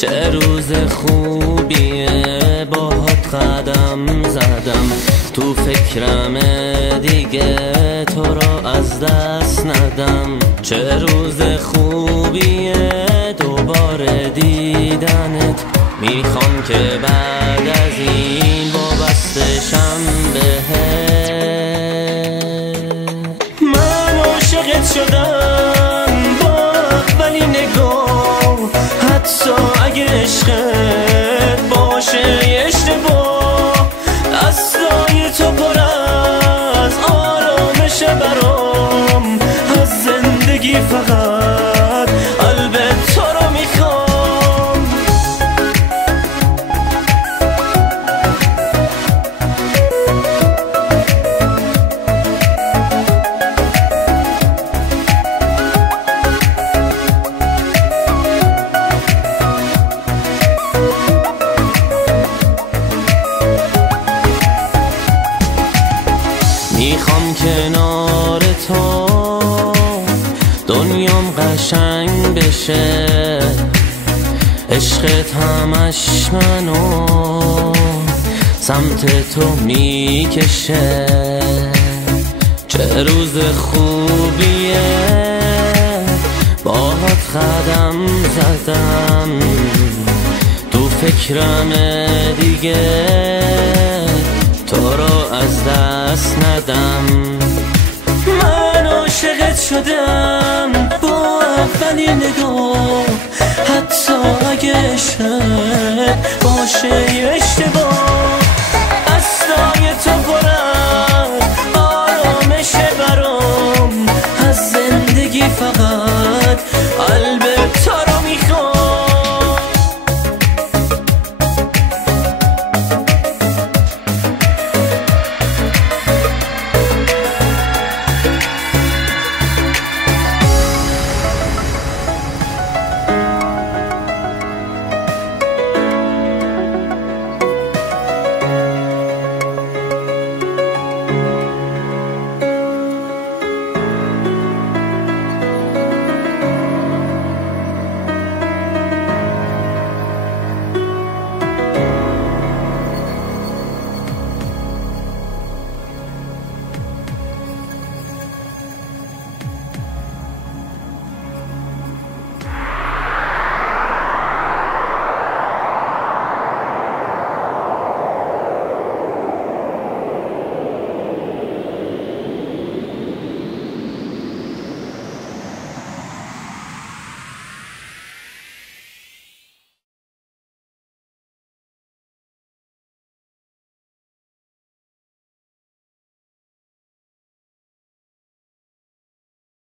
چه روز خوبیه باهات قدم زدم، تو فکرم دیگه تو رو از دست ندم. چه روز خوبیه دوباره دیدنت، میخوام که بعد از این وابسته شم بهت. من عاشقت شدم با اولین نگاه، حتی اگه عشقت باشه اشتباه. دستای تو پر از آرامشه برام، از زندگی فقط قلب تو رو میخوام. میخوام کنار تو دنیام قشنگ بشه، عشقت همش منو سمت تو میکشه. چه روز خوبیه باهات قدم زدم، تو فکرم دیگه تو رو از دست ندم. من عاشقت شدم با اولین نگاه، حتی اگه عشقت باشه اشتباه.